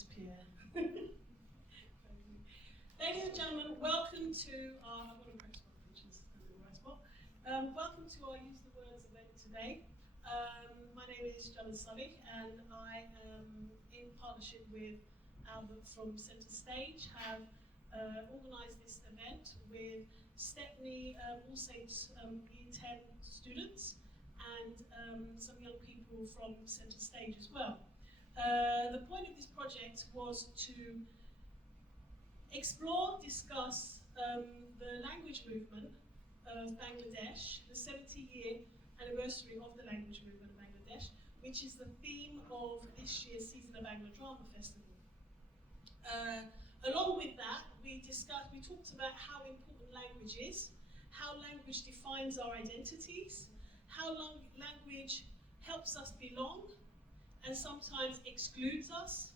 Yes, Pierre. Ladies and gentlemen, welcome to our, I'm going to press one, which is in the right spot. Welcome to our Use the Words event today. My name is Jana Sully, and I am in partnership with Albert from Centre Stage, have organised this event with Stepney All Saints Year 10 students and some young people from Centre Stage as well. The point of this project was to explore, discuss the language movement of Bangladesh, the 70-year anniversary of the language movement of Bangladesh, which is the theme of this year's Season of Bangla Drama Festival. Along with that, we talked about how important language is, how language defines our identities, how language helps us belong, and sometimes excludes us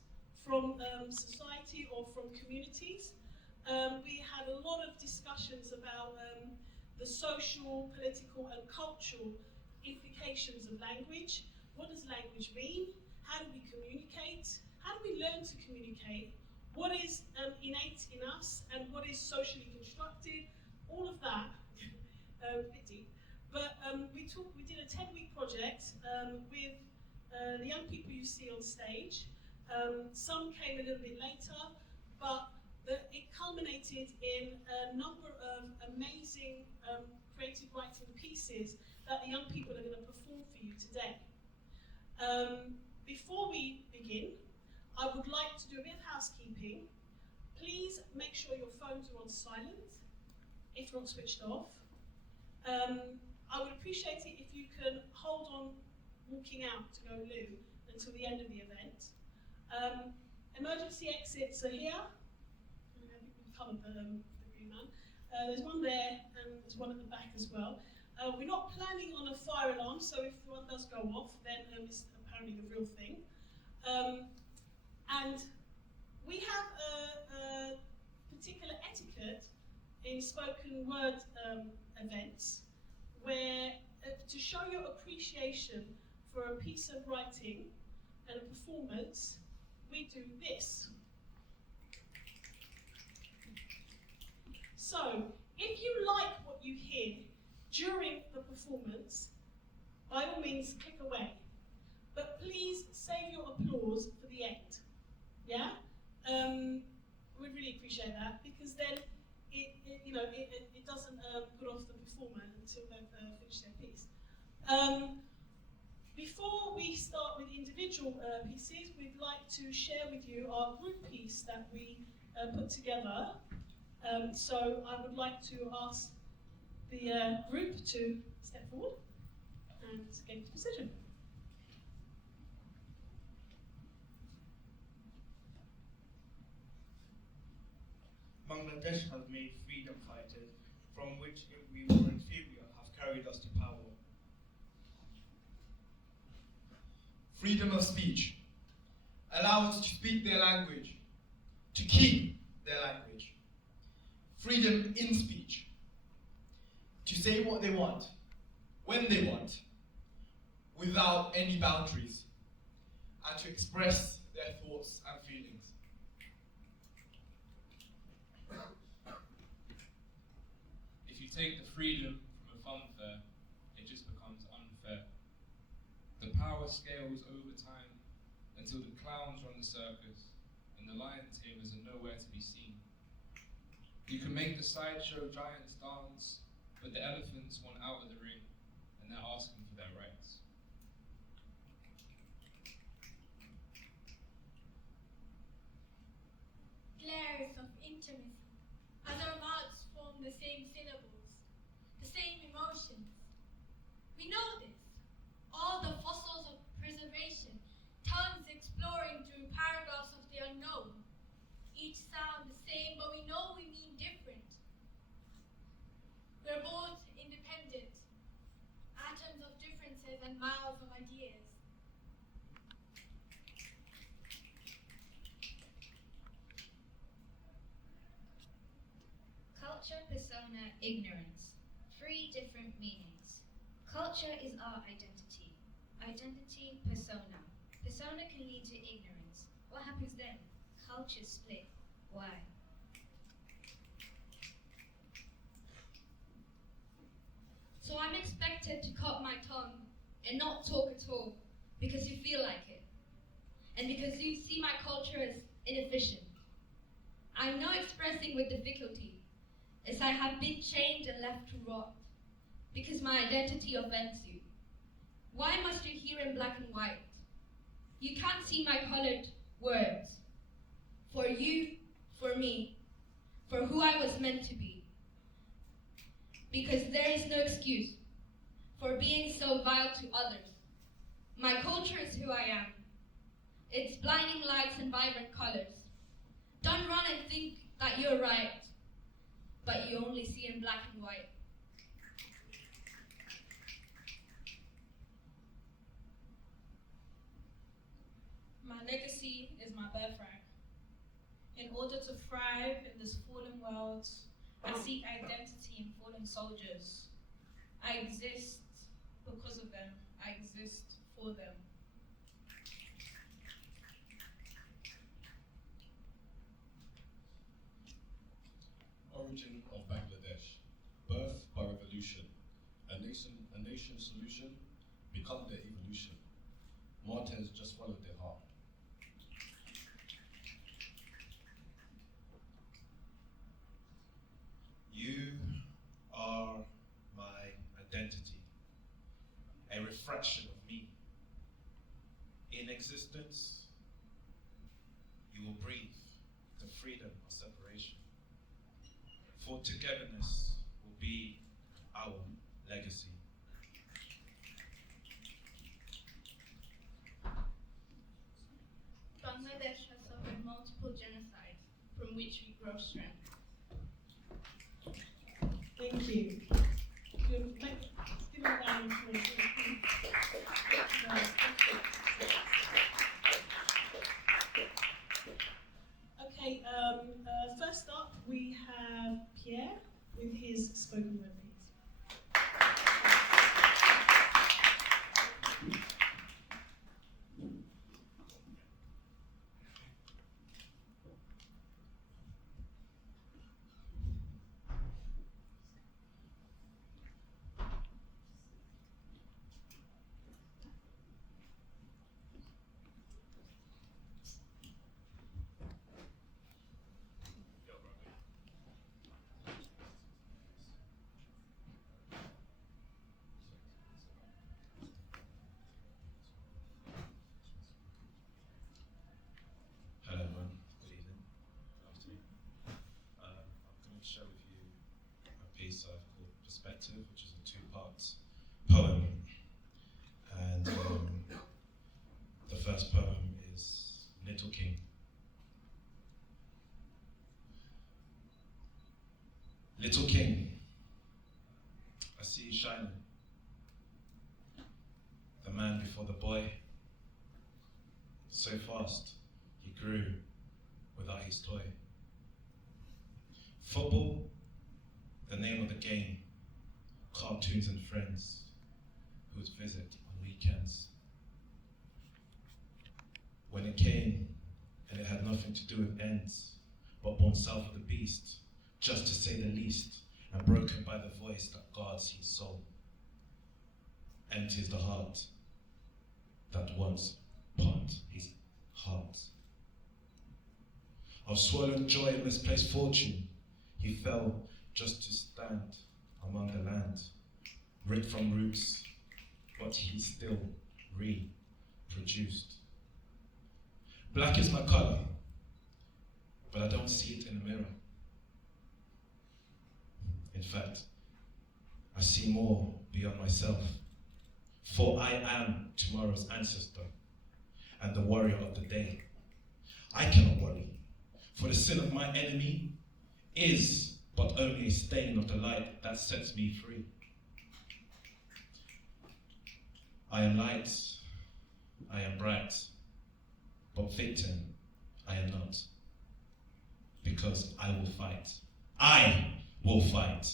from society or from communities. We had a lot of discussions about the social, political, and cultural implications of language. What does language mean? How do we communicate? How do we learn to communicate? What is innate in us, and what is socially constructed? All of that, a bit deep. But we did a 10-week project with the young people you see on stage. Some came a little bit later, but it culminated in a number of amazing creative writing pieces that the young people are going to perform for you today. Before we begin, I would like to do a bit of housekeeping. Please make sure your phones are on silent, if not switched off. I would appreciate it if you can hold on walking out to go loo until the end of the event. Emergency exits are here. I think we've covered the green man. There's one there and there's one at the back as well. We're not planning on a fire alarm, so if the one does go off, then it's apparently a real thing. And we have a particular etiquette in spoken word events where to show your appreciation for a piece of writing and a performance, we do this. So, if you like what you hear during the performance, by all means click away. But please save your applause for the end. Yeah? We'd really appreciate that, because then it doesn't put off the performer until they've finished their piece. Before we start with individual pieces, we'd like to share with you our group piece that we put together. So I would like to ask the group to step forward and get into position. Bangladesh has made freedom fighters from which we were inferior have carried us to power. Freedom of speech. Allow us to speak their language, to keep their language. Freedom in speech. To say what they want, when they want, without any boundaries, and to express their thoughts and feelings. If you take the freedom from a funfair, it just becomes unfair. The power scales over time until the clowns run the circus and the lion tamers are nowhere to be seen. You can make the sideshow giants dance, but the elephants want out of the ring and they're asking for their rights. Layers of intimacy, as our mouths form the same syllables, the same emotions. We know this. All the fossils of preservation, tongues exploring through paragraphs of the unknown. Each sound the same, but we know we mean different. We're both independent, atoms of differences and miles of ideas. Culture, persona, ignorance. 3 different meanings. Culture is our identity. Identity, persona. Persona can lead to ignorance. What happens then? culture split. Why? So I'm expected to cut my tongue and not talk at all because you feel like it, and because you see my culture as inefficient. I'm now expressing with difficulty, as I have been chained and left to rot, because my identity offends you. Why must you hear in black and white? You can't see my colored words. For you, for me, for who I was meant to be. Because there is no excuse for being so vile to others. My culture is who I am. It's blinding lights and vibrant colors. Don't run and think that you're right, but you only see in black and white. My legacy is my birthright. In order to thrive in this fallen world, I seek identity in fallen soldiers. I exist because of them. I exist for them. Origin of Bangladesh. Birth by revolution. A nation solution. Become their evolution. Martyrs just followed their heart. You are my identity, a reflection of me. In existence, you will breathe the freedom of separation. For togetherness will be our legacy. Bangladesh has suffered multiple genocides from which we grow strength. Thank you. Good. Give a round of applause. Okay, first up we have Pierre with his spoken word piece. Hello everyone, good evening, good afternoon. I'm going to share with you a piece I've called Perspective, which is a two-part poem. And the first poem is Little King. Little King, I see you shining. The man before the boy, so fast. He grew without his toy. Football, the name of the game. Cartoons and friends who would visit on weekends. When it came, and it had nothing to do with ends, but oneself of the beast, just to say the least, and broken by the voice that guards his soul. Empties the heart that once pumped his heart. Of swollen joy and misplaced fortune, he fell just to stand among the land, ripped from roots, but he still reproduced. Black is my color, but I don't see it in the mirror. In fact, I see more beyond myself, for I am tomorrow's ancestor and the warrior of the day. I cannot worry, for the sin of my enemy is but only a stain of the light that sets me free. I am light, I am bright, but victim I am not, because I will fight. I will fight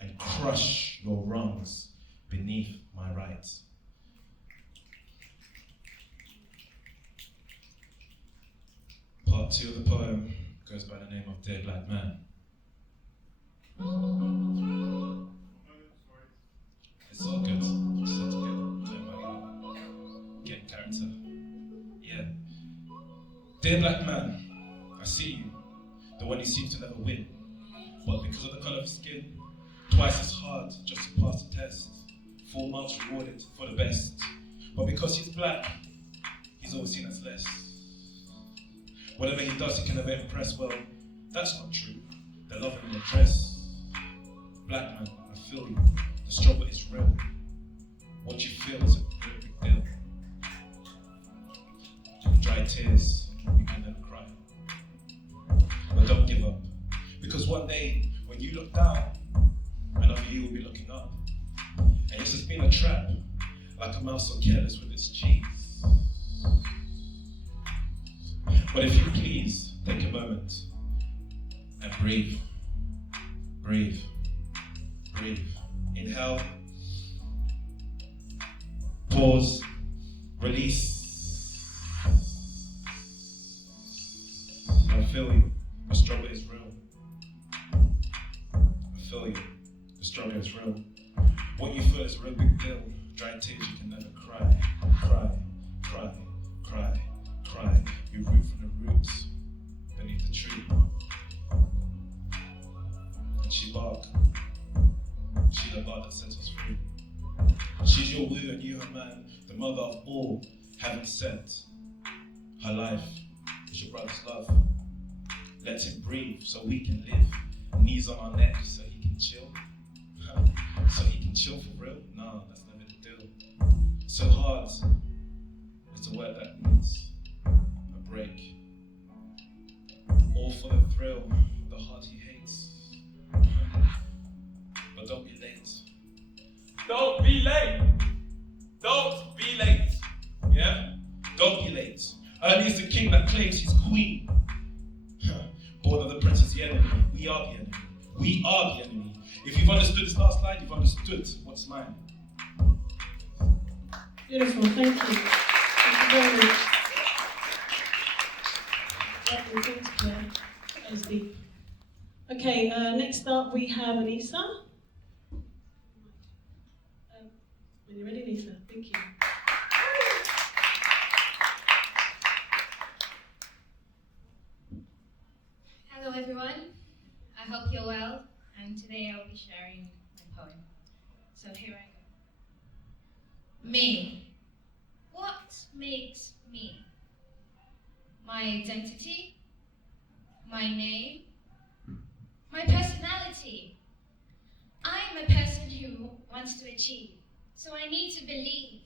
and crush your wrongs beneath my rights. Part Part 2 of the poem goes by the name of Dear Black Man. It's all good. It's all together. Don't worry. Get in character. Yeah. Dear Black Man, I see you, the one who seems to never win. But because of the colour of his skin, twice as hard just to pass the test. 4 months rewarded for the best. But because he's black, he's always seen as less. Whatever he does, he can never impress. Well, that's not true. They love him in the dress. Black man, I feel you. The struggle is real. What you feel is a very big deal. Dry tears, you can never cry. But don't give up. Because one day, when you look down, another you will be looking up. And this has been a trap, like a mouse so careless with its cheese. But if you please, take a moment and breathe. Breathe. Breathe. Inhale. Pause. Release. I feel you. The struggle is real. I feel you. The struggle is real. What you feel is a real big deal. Dry tears, you can never cry. Cry. Cry. Cry. Cry. You root from the roots beneath the tree. And she barked. She's the bark that sets us free. She's your woo and you her man, the mother of all, having said her life is your brother's love. Let him breathe so we can live. Knees on our neck so he can chill. So he can chill for real? No, that's never the deal. So hard is the word that needs a break. All for the thrill, the heart he hates. But don't be late. Don't be late. Don't be late. Yeah? Don't be late. Early is the king that claims he's queen. Born of the prince is the enemy. We are the enemy. We are the enemy. If you've understood this last line, you've understood what's mine. Beautiful, thank you. Thank you very much. Lovely, thanks, Claire. That was deep. Okay, next up we have Anissa. When you're ready, Anissa, thank you. Hello everyone, I hope you're well, and today I'll be sharing my poem. So here I go. Me. What makes me? My identity, my name, my personality. I'm a person who wants to achieve, so I need to believe,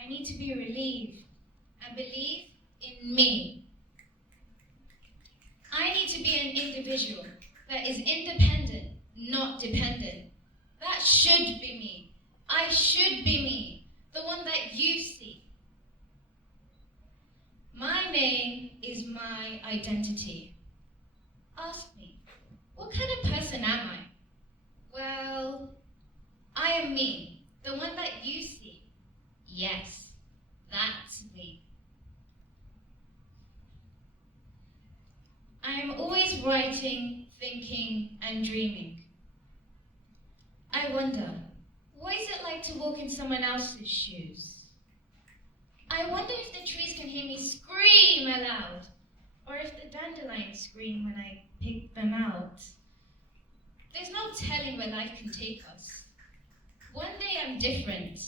I need to be relieved, and believe in me. I need to be an individual that is independent, not dependent. That should be me. I should be me, the one that you see. My name is my identity. Ask me, what kind of person am I? Well, I am me, the one that you see. Yes, that's me. I am always writing, thinking, and dreaming. I wonder, what is it like to walk in someone else's shoes? I wonder if the trees can hear me scream aloud, or if the dandelions scream when I pick them out. There's no telling where life can take us. One day I'm different,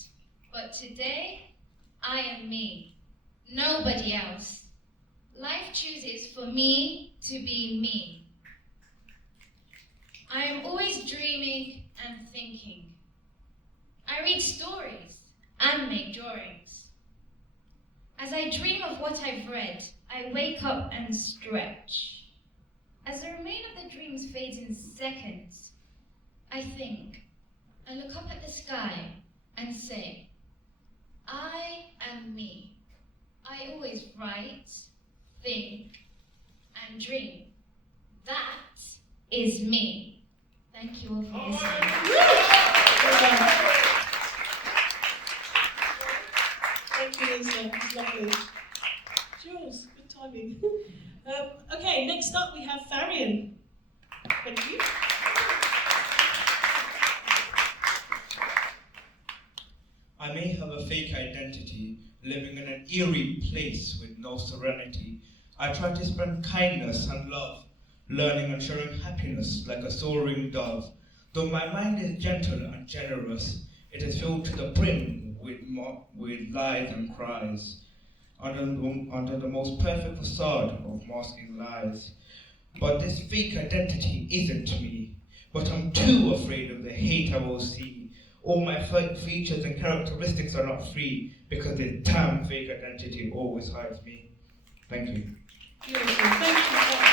but today I am me, nobody else. Life chooses for me to be me. I am always dreaming and thinking. I read stories and make drawings. As I dream of what I've read, I wake up and stretch. As the remain of the dreams fades in seconds, I think, I look up at the sky and say, I am me. I always write, think, and dream. That is me. Thank you all for listening. Thank you, Lisa. That's lovely. Jules, good timing. Okay. Okay, next up we have Farian. Thank you. I may have a fake identity, living in an eerie place with no serenity. I try to spread kindness and love, learning and sharing happiness like a soaring dove. Though my mind is gentle and generous, it is filled to the brim with lies and cries, under the most perfect facade of masking lies. But this fake identity isn't me, but I'm too afraid of the hate I will see. All my features and characteristics are not free, because this damn fake identity always hides me. Thank you. Beautiful. Thank you.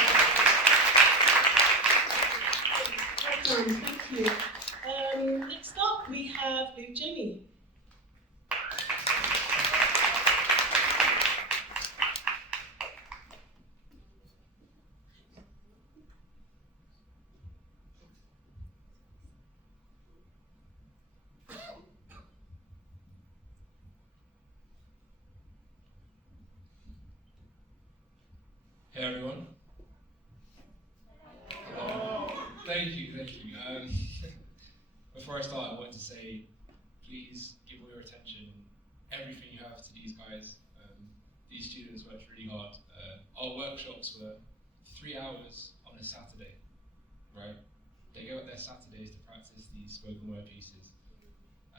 Well done. Thank you. Next up we have Lou Jenny. Hey everyone. Thank you. Before I start, I want to say, please give all your attention and everything you have to these guys. These students worked really hard. Our workshops were 3 hours on a Saturday, right? They go out their Saturdays to practice these spoken word pieces,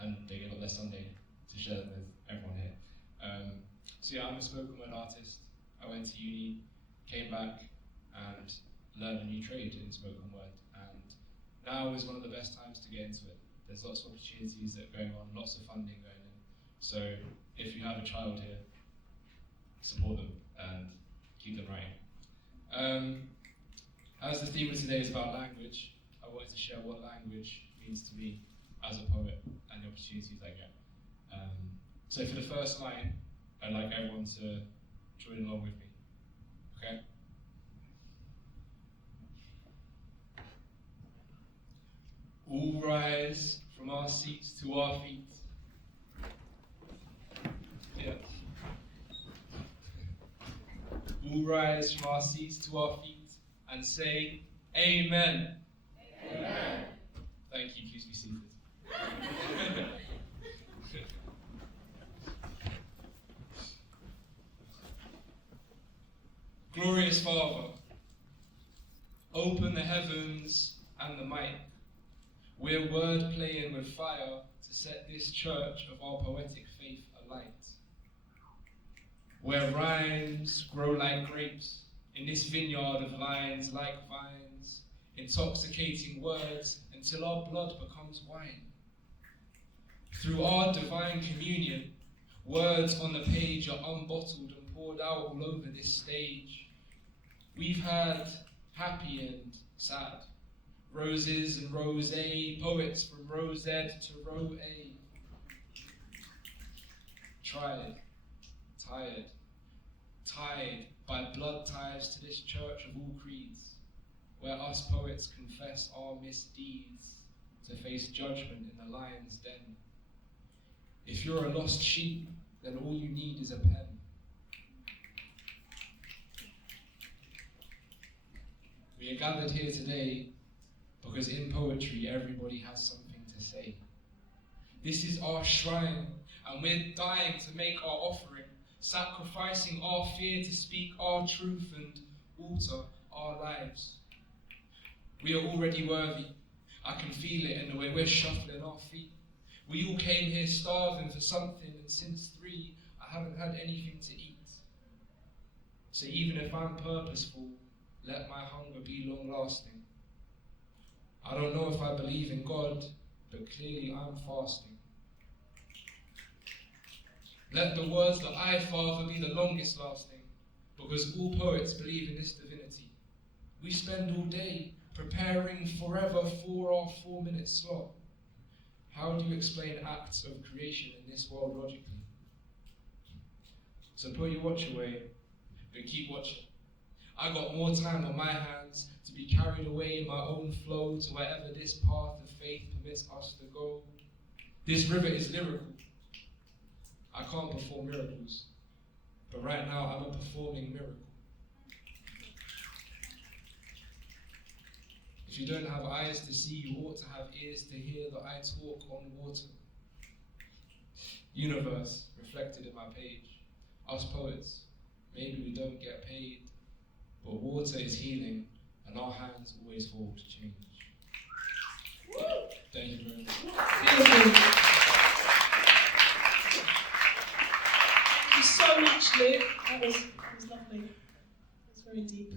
and they give up their Sunday to share them with everyone here. So yeah, I'm a spoken word artist. I went to uni, came back and learned a new trade in spoken word, and now is one of the best times to get into it. There's lots of opportunities that are going on, lots of funding going in. So if you have a child here, support them and keep them writing. As the theme of today is about language, I wanted to share what language means to me as a poet and the opportunities I get. So for the first line, I'd like everyone to join along with me. Okay? All rise from our seats to our feet. Yeah. All rise from our seats to our feet and say, Amen. Amen. Thank you. Please be seated. Glorious Father, open the heavens and the mic. We're word playing with fire to set this church of our poetic faith alight. Where rhymes grow like grapes, in this vineyard of lines like vines, intoxicating words until our blood becomes wine. Through our divine communion, words on the page are unbottled and poured out all over this stage. We've had happy and sad, roses and rosé, poets from row Z to row A. Tried, tired, tied by blood ties to this church of all creeds, where us poets confess our misdeeds to face judgment in the lion's den. If you're a lost sheep, then all you need is a pen. We are gathered here today because in poetry everybody has something to say. This is our shrine, and we're dying to make our offering, sacrificing our fear to speak our truth and alter our lives. We are already worthy. I can feel it in the way we're shuffling our feet. We all came here starving for something, and since 3, I haven't had anything to eat. So even if I'm purposeful, let my hunger be long-lasting. I don't know if I believe in God, but clearly I'm fasting. Let the words that I father be the longest lasting, because all poets believe in this divinity. We spend all day preparing forever for our 4-minute slot. How do you explain acts of creation in this world logically? So put your watch away, but keep watching. I got more time on my hands to be carried away in my own flow to wherever this path of faith permits us to go. This river is lyrical. I can't perform miracles, but right now I'm a performing miracle. If you don't have eyes to see, you ought to have ears to hear that I talk on water. Universe reflected in my page. Us poets, maybe we don't get paid, but water is healing and our hands always hold change. Thank you very much. Beautiful. Thank you so much, Luke. That was lovely. That's very deep.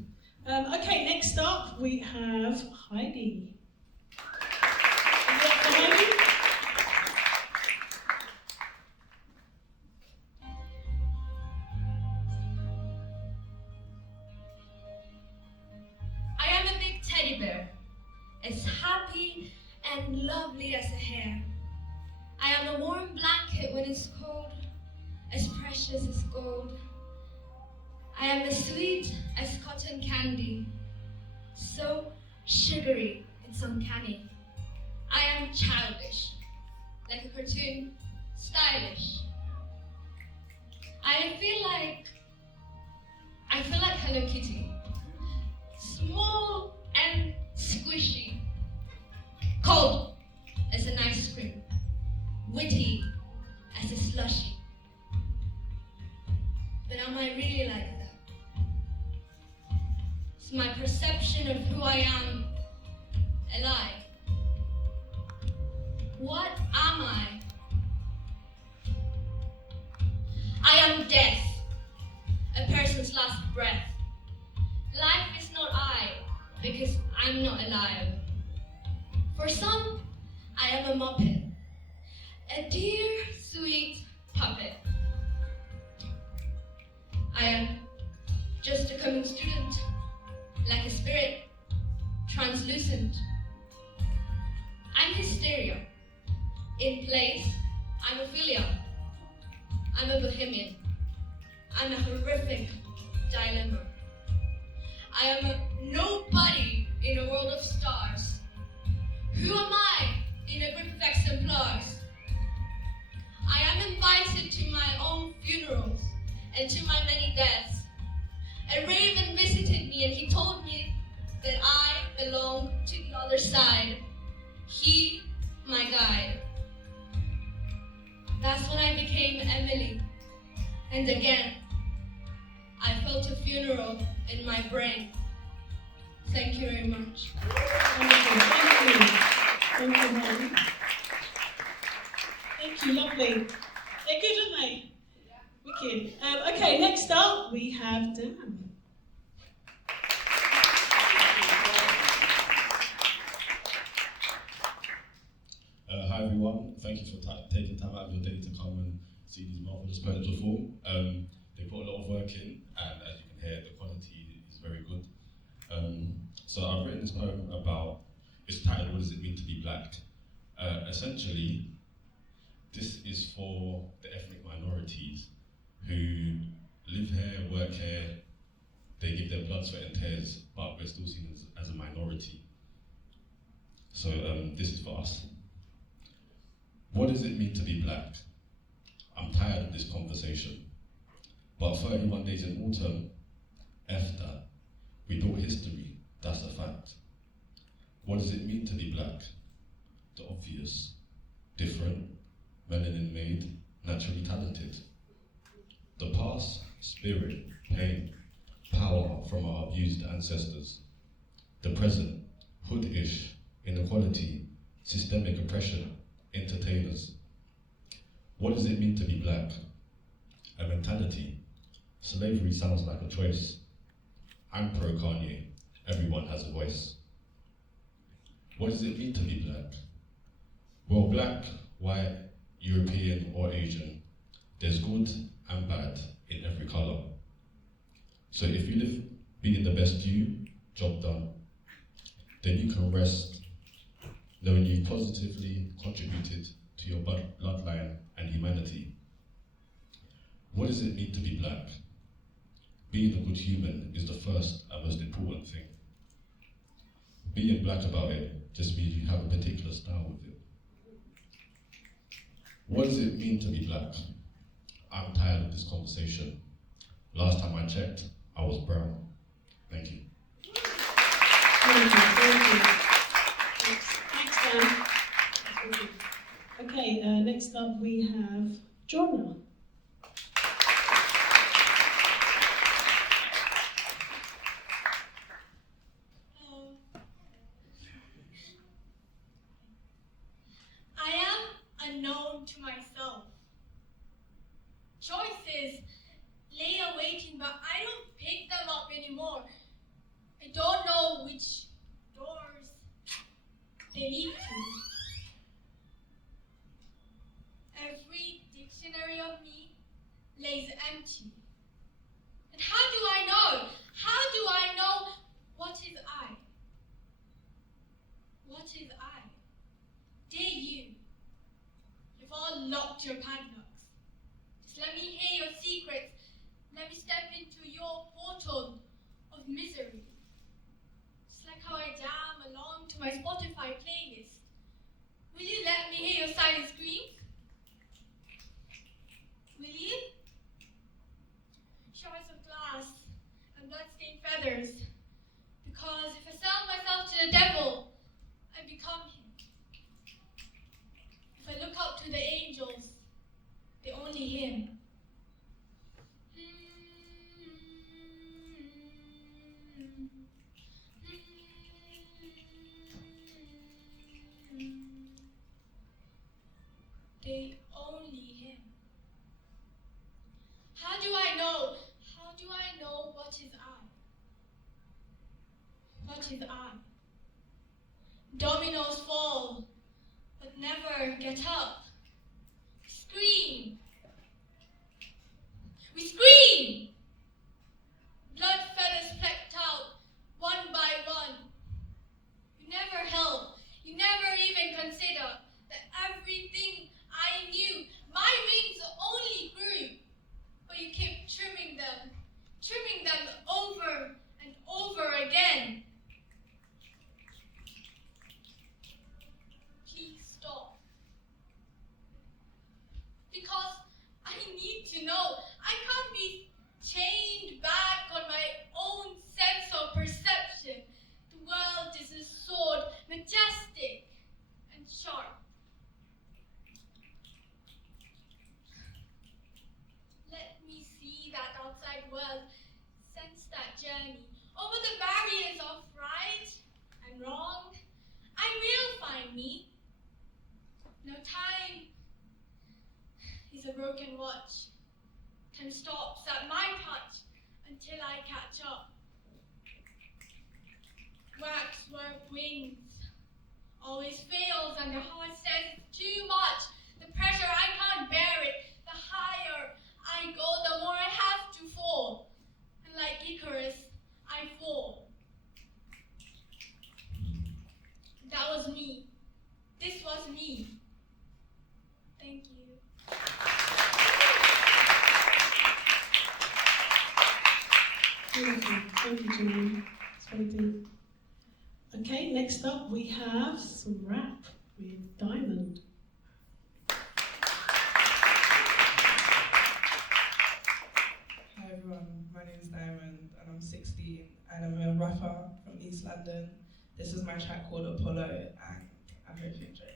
Okay, next up we have Heidi. Are you up for Heidi? I am a big teddy bear, as happy and lovely as a hare. I am a warm blanket when it's cold, as precious as gold. I am as sweet as cotton candy, so sugary it's uncanny. I am childish, like a cartoon, stylish. I feel like Hello Kitty, small and squishy, cold as an ice cream, witty as a slushie. But am I really like that? Is my perception of who I am a lie? What am I? I am death, a person's last breath. Life is not I, because I'm not alive. For some, I am a muppet, a dear, sweet puppet. I am just a coming student, like a spirit, translucent. I'm hysteria. In place, I'm Ophelia. I'm a bohemian. I'm a horrific dilemma. I am a nobody in a world of stars. Who am I in a group of exemplars? I am invited to my own funerals and to my many deaths. A raven visited me and he told me that I belong to the other side. He, my guide. That's when I became Emily. And again, I felt a funeral in my brain. Thank you very much. Thank you. Thank you, Heidi. Thank you, lovely. They're good, aren't they? Wicked. Okay, next up we have Dan. Hi everyone, thank you for taking time out of your day to come and see these marvellous poets perform. They put a lot of work in, and as you can hear, the quality is very good. So I've written this poem about, it's titled, What Does It Mean to Be Black? Essentially, this is for the ethnic minorities who live here, work here, they give their blood, sweat and tears, but we're still seen as a minority. So this is for us. What does it mean to be black? I'm tired of this conversation. But 31 days in autumn, F that. We built history, that's a fact. What does it mean to be black? The obvious. Different, melanin made, naturally talented. The past, spirit, pain, power from our abused ancestors. The present, hood-ish, inequality, systemic oppression, entertainers. What does it mean to be black? A mentality. Slavery sounds like a choice. I'm pro Kanye. Everyone has a voice. What does it mean to be black? Well, black, white, European or Asian, there's good and bad in every colour. So if you live being the best you, job done, then you can rest knowing you positively contributed to your bloodline and humanity. What does it mean to be black? Being a good human is the first and most important thing. Being black about it just means you have a particular style with it. What does it mean to be black? I'm tired of this conversation. Last time I checked, I was brown. Thank you. Thank you. up we have Jonna. I am unknown to myself. Choices lay awaiting, but I don't pick them up anymore. I don't know which doors they lead to. Every dictionary of me lays empty. And how do I know? How do I know what is I? What is I? Dear you, you've all locked your padlocks. Just let me hear your secrets. Let me step into your portal of misery. Just like how I jam along to my Spotify playlist. Will you let me hear your silent screams? Will you? Shards of glass and blood-stained feathers. Because if I sell myself to the devil, I become him. If I look up to the angels, they only him. They only him. How do I know? How do I know what is I? What is I? Dominoes fall, but never get up. Scream. We scream! Blood feathers flecked out, one by one. You never help. You never even consider that everything I knew, my wings only grew. But you kept trimming them over and over again. Please stop. Because I need to know. I can't be chained back on my own sense of perception. The world is a sword, majestic and sharp. Let me see that outside world, sense that journey over the barriers of right and wrong. I will find me. No, time is a broken watch. Time stops at my touch until I catch up. Waxwork wings always fails and the heart says it's too much. The pressure, I can't bear it. The higher I go, the more I have to fall. And like Icarus, I fall. That was me. This was me. Thank you. Thank you, Jonna. It's very deep. Okay, next up we have some rap with Diamond. Hi everyone, my name is Diamond and I'm 16 and I'm a rapper from East London. This is my track called Apollo and I hope you enjoy it.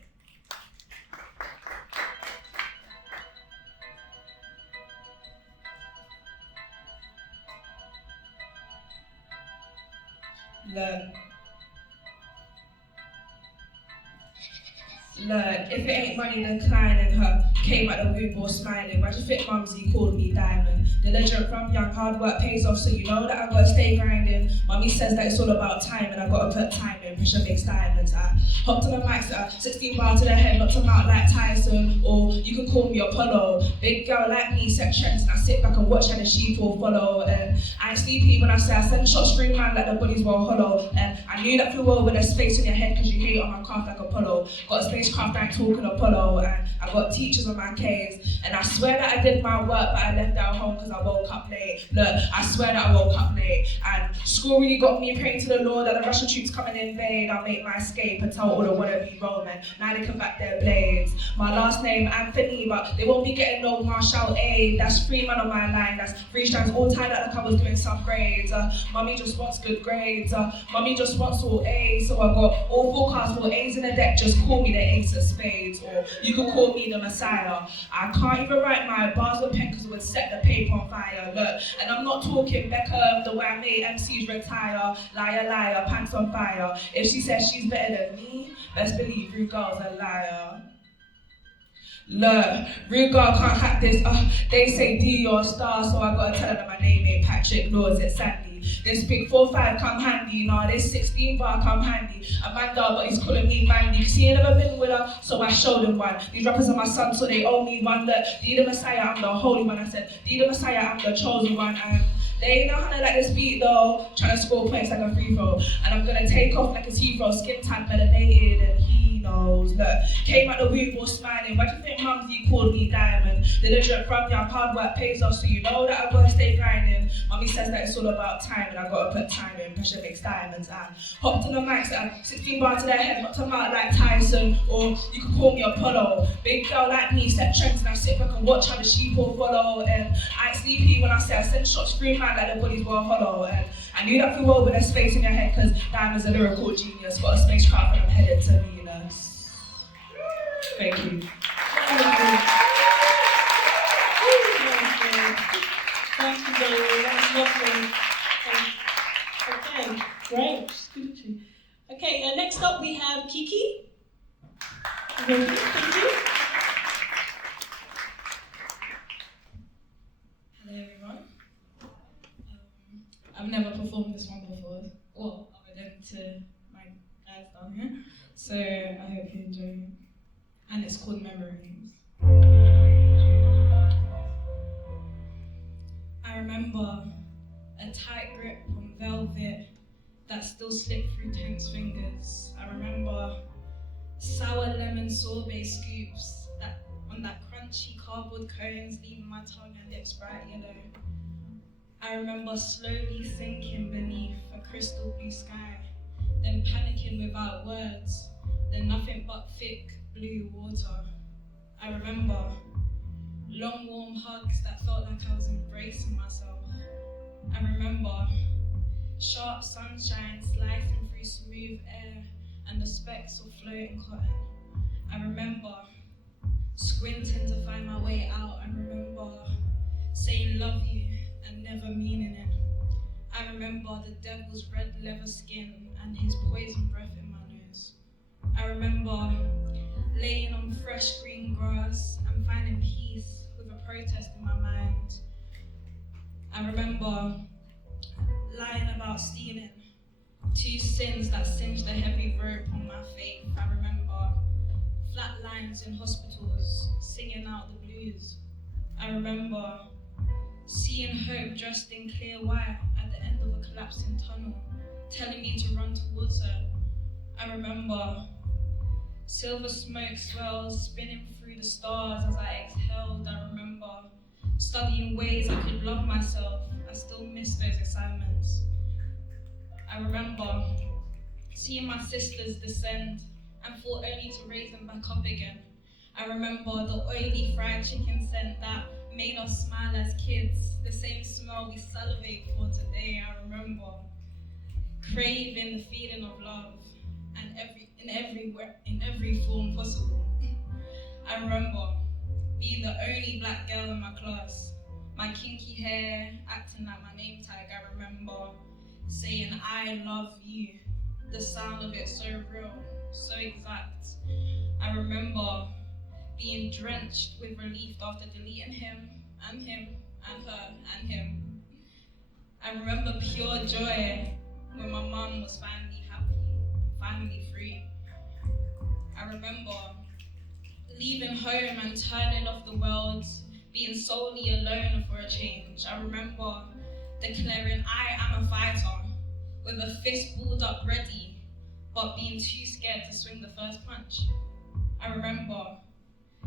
Look, if it ain't money, then declining her. Came at the womb all smiling. Why'd you fit mumsy called me Diamond? The legend from young, hard work pays off, so you know that I gotta stay grinding. Mummy says that it's all about time, and I gotta put time in. Pressure makes diamonds. I hopped on the mic, 16 bar to the head, knocked him out like Tyson, or you could call me Apollo. Big girl like me set trends, and I sit back and watch how the sheep all follow. And I ain't sleepy when I say I send shots string man like the bodies were hollow. And I knew that flew over the space in your head, cause you hate on my craft like Apollo. Got a spacecraft, I ain't talking Apollo, and I got teachers on my case. And I swear that I did my work, but I left out home because I woke up late. Look, I swear that I woke up late. And school really got me praying to the Lord that the Russian troops come and invade. I'll make my escape and tell all the wannabe Roman. Now they can back their blades. My last name, Anthony, but they won't be getting no martial aid. That's 3 man on my line. That's 3 strands all tied like I was doing some grades. Mummy just wants good grades. Mummy just wants all A's. So I got all forecasts, all A's in the deck. Just call me the ace of spades. Or you can call me the Messiah. I can't even write my bars with pen because it would set the paper on fire. Look, and I'm not talking Beckham, the way I made MCs retire. Liar, liar, pants on fire. If she says she's better than me, best believe you girl's a liar. Look, real girl can't hack this. They say D you're a star, so I gotta tell her that my name ain't Patrick, nor is it Sandy. This big 4-5 come handy, nah, this 16 bar come handy. Amanda, but he's calling me Mandy, cause he ain't never been with her, so I showed him one. These rappers are my sons, so they owe me one. Look, D the Messiah, I'm the holy one. I said, D the Messiah, I'm the chosen one. And they know how to like this beat though, trying to score points like a free throw. And I'm gonna take off like a T-throw, skin tan, melanated, and he knows. Look, came out the womb all smiling. Why do you think Mumsy called me Diamond? Diligent from young, hard work pays off, so you know that I gotta stay grinding. Mummy says that it's all about time, and I gotta put time in. Pressure makes diamonds. I hopped on the mics at 16 bars to their head, knocked them out like Tyson, or you could call me Apollo. Big girl like me, set trends, and I sit back and watch how the sheep all follow. And I ain't sleepy when I say I send shots through man like the bodies were hollow. And I knew that flew over the space in your head, cause Diamond's a lyrical genius. Got a spacecraft and I'm headed to Venus. Thank you. Thank you, David. That's lovely. Okay, great. Good. Okay, next up we have Kiki. Thank you. Hello everyone. I've never performed this one before, well, other than to my guys down here. So I hope you enjoy it. And it's called Memories. I remember a tight grip on velvet that still slipped through tense fingers. I remember sour lemon sorbet scoops on that crunchy cardboard cones, leaving my tongue and lips bright yellow. I remember slowly sinking beneath a crystal blue sky, then panicking without words, then nothing but thick blue water. I remember long warm hugs that felt like I was embracing myself. I remember sharp sunshine slicing through smooth air and the specks of floating cotton. I remember squinting to find my way out. I remember saying love you and never meaning it. I remember the devil's red leather skin and his poison breath in my nose. I remember laying on fresh green grass and finding peace with a protest in my mind. I remember lying about stealing, 2 sins that singed a heavy rope on my faith. I remember flat lines in hospitals, singing out the blues. I remember seeing hope dressed in clear white at the end of a collapsing tunnel, telling me to run towards her. I remember silver smoke swirls spinning through the stars as I exhaled. I remember studying ways I could love myself. I still miss those assignments. I remember seeing my sisters descend and thought only to raise them back up again. I remember the oily fried chicken scent that made us smile as kids, the same smell we salivate for today. I remember craving the feeling of love and in every form possible. I remember being the only black girl in my class, my kinky hair acting like my name tag. I remember saying I love you, the sound of it so real, so exact. I remember being drenched with relief after deleting him and her and him. I remember pure joy when my mum was finally happy, finally free. I remember leaving home and turning off the world, being solely alone for a change. I remember declaring I am a fighter, with a fist balled up ready, but being too scared to swing the first punch. I remember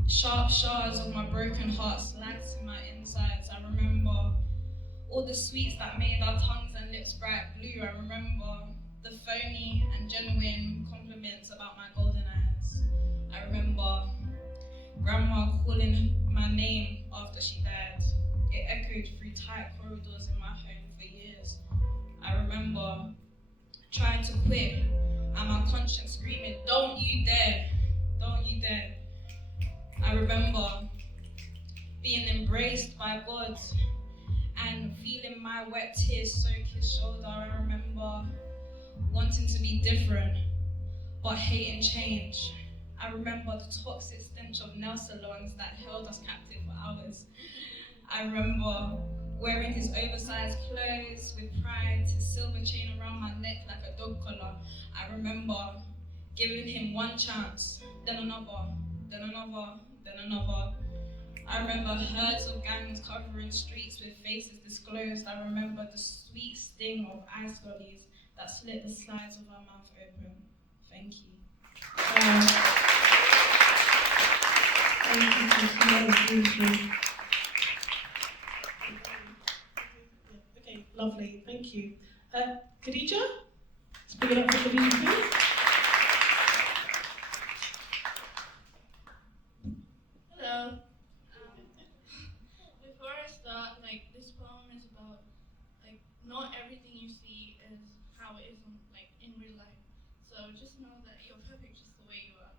sharp shards of my broken heart slicing my insides. I remember all the sweets that made our tongues and lips bright blue. I remember the phony and genuine compliments about my golden eyes. I remember Grandma calling my name after she died. It echoed through tight corridors in my home for years. I remember trying to quit and my conscience screaming, "Don't you dare, don't you dare." I remember being embraced by God and feeling my wet tears soak his shoulder. I remember wanting to be different, but hating change. I remember the toxic stench of nail salons that held us captive for hours. I remember wearing his oversized clothes with pride, his silver chain around my neck like a dog collar. I remember giving him one chance, then another, then another, then another. I remember herds of gangs covering streets with faces disclosed. I remember the sweet sting of ice lollies that slit the sides of our mouth open. Thank you. Thank you, beautiful. Okay, lovely, thank you. Khadija? Let's bring it up for Khadija, please. Hello. Before I start, this poem is about, not everything you see is how it is in real life. So just know that you're perfect just the way you are.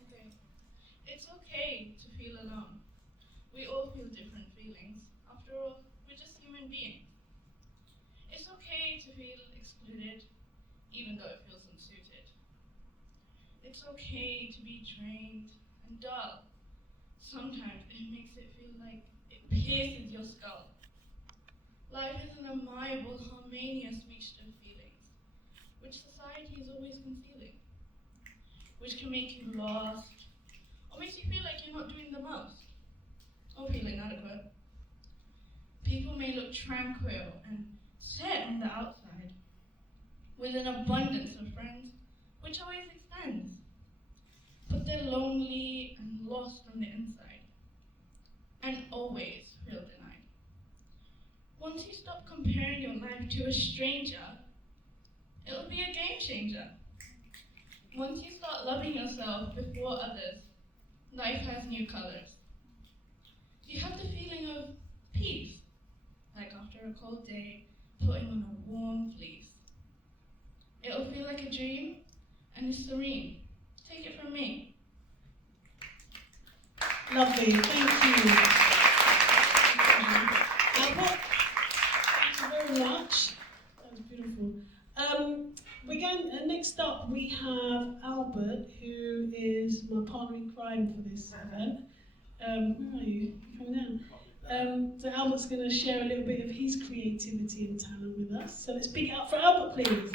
Okay. It's okay to feel alone. We all feel different feelings. After all, we're just human beings. It's okay to feel excluded, even though it feels unsuited. It's okay to be drained and dull. Sometimes it makes it feel like it pierces your skull. Life is an amiable, harmonious mixture of feelings, which society is always concealing, which can make you lost, or makes you feel like you're not doing the most, or feel inadequate. People may look tranquil and set on the outside, with an abundance of friends, which always extends, but they're lonely and lost on the inside, and always feel denied. Once you stop comparing your life to a stranger, it'll be a game changer. Once you start loving yourself before others, life has new colors. You have the feeling of peace, like after a cold day, putting on a warm fleece. It'll feel like a dream, and it's serene. Take it from me. Lovely, thank you. Albert, thank you very much. That was beautiful. Next up we have Albert, who is my partner in crime for this event. Where are you? You coming down? So Albert's going to share a little bit of his creativity and talent with us. So let's pick it up for Albert, please.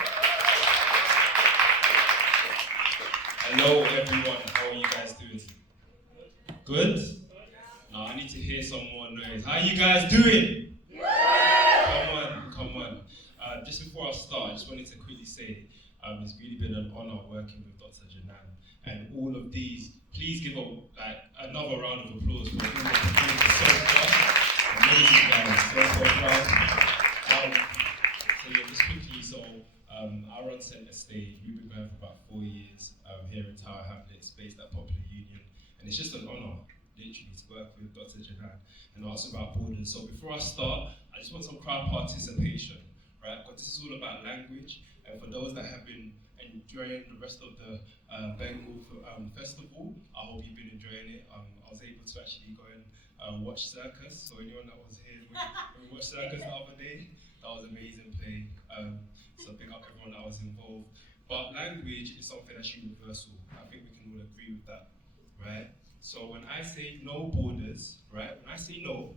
Hello everyone, how are you guys doing? Good? No, I need to hear some more noise. How are you guys doing? Come on. Just before I start, I just wanted to quickly say it's really been an honor working with Dr. Janan and all of these. Please give another round of applause for all the performances so far. Amazing guys, so proud. Just quickly, I run Centre Stage. We've been going for about 4 years here in Tower Hamlets, based at Popular Union. And it's just an honour, literally, to work with Dr. Janan and ask about borders. So before I start, I just want some crowd participation, right? Because this is all about language. And for those that have been enjoying the rest of the Bengal festival, I hope you've been enjoying it. I was able to actually go and watch Circus. So anyone that was here, when we watched Circus the other day, that was amazing play. So pick up everyone that was involved. But language is something that's universal. I think we can all agree with that, right? So when I say no borders, right? When I say no,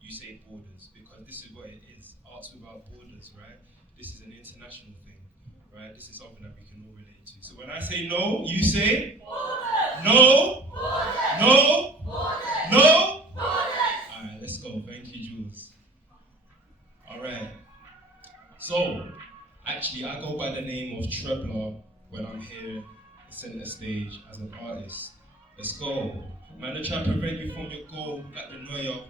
you say borders, because this is what it is. Arts without borders, right? This is an international thing, right? This is something that we can all relate to. So when I say no, you say? Borders! No! Borders! No! Borders! No! Borders! Alright, let's go. Thank you, Jules. Alright. So, actually, I go by the name of Trebler when I'm here centre stage as an artist. Let's go. Man, I try to prevent you from your goal like the Noya.